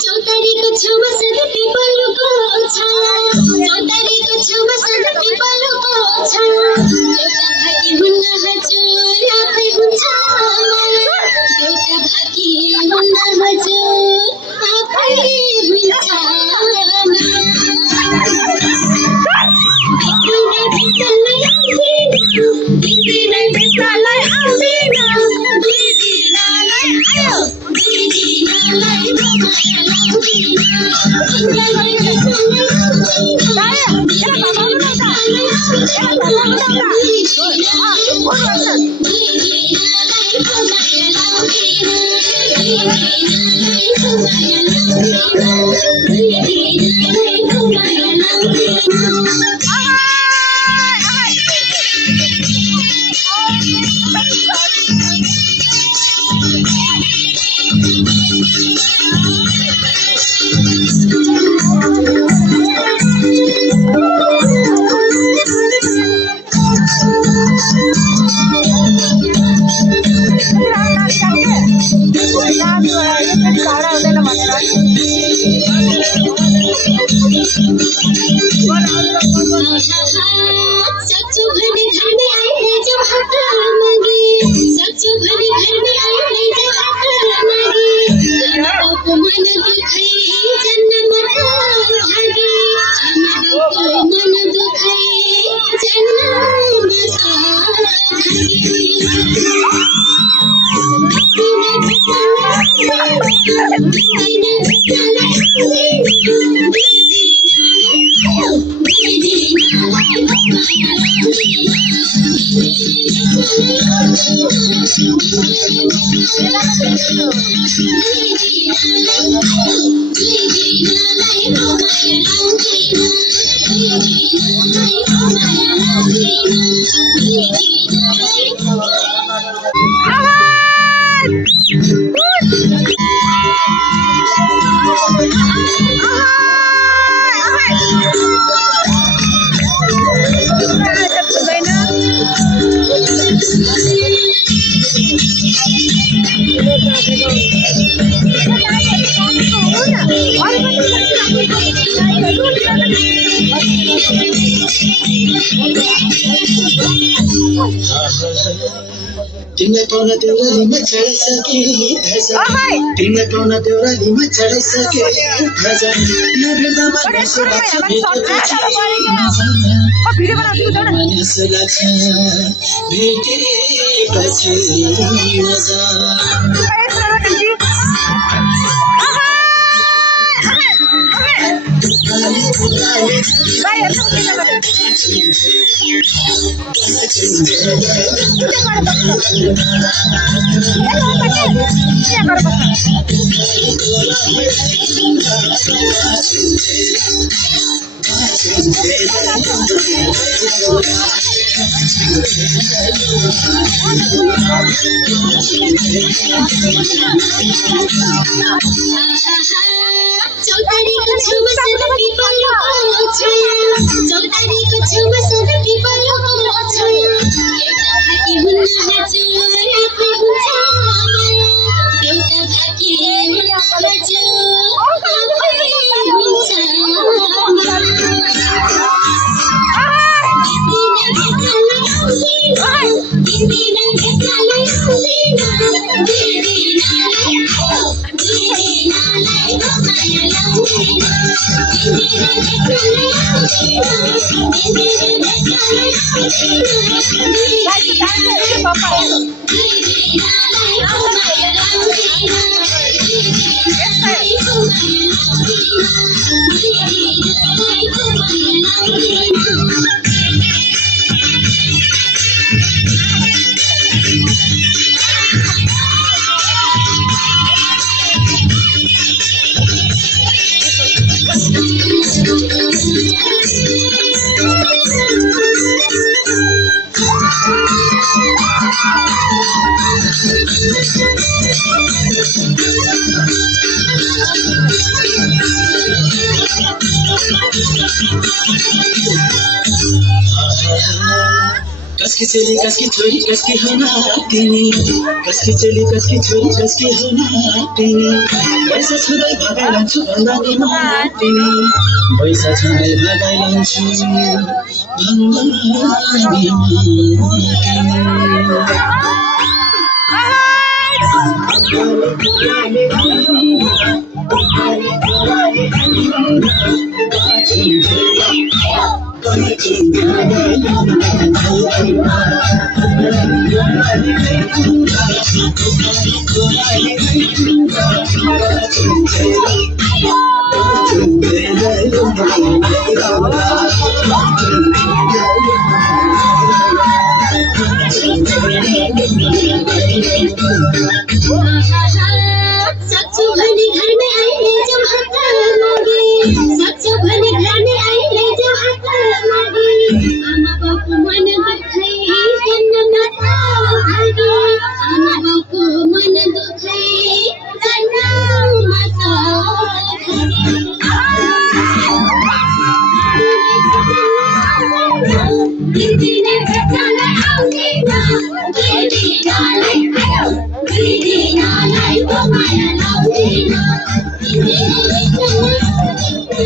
चौतारी को छुम सदके पलू को छाया चौतारी को छुम सदके पलू को छाया देउता भाकी हुन्न हजुर आफै हुन्छ देउता भाकी हुन्न हजुर आफै हुन्छ भित्रै भित्रलाई आउँदिन दिदीलाई आयो दिदीलाई माया लाउँदिन सच्चो भने घर में आए जब हाथ मांगे सच्चो भने घर में आए जब हाथ मांगे आमाको को मन दुखाई जन्म मन भागे आमाको मन दुखाई जन्म मन तिमीलाई पाउन देउरालीमा चढाइसके ध्वजा तिमीलाई पाउन देउरालीमा चढाइसके ध्वजा नभेट्दामा कसो लाग्छ भेटेपछि मजा चौतारी को छुम सदके पलू को छाया चौतारी को छुम सदके पलू को छाया देउता भाकी हुन्न हजुर आफै हुन्छ देउता भाकी हुन्न हजुर आफै हुन्छ कसकी चली कसकी छोरी कसकी हो नातिनी कसकी चली कसकी छोरी कसकी हो नातिनी पैसा छँदै भगाइ लान्छु भन्दा नि मातिनी पैसा छँदै भगाइ लान्छु भन्दा नि सक्छु भने घरमै आइले जाऊ हात मागे सक्छु भने घरमै आइले जाऊ हात मागे आमा बाउको मन दुखै जन्ममा भागे आमा बाउको मन दुखै जन्ममा दिदीले भेट्नलाई आउँदैन दिदीलाई दिदीलाई पो माया लाउँदैन दिदीलाई पो माया लाउँदैन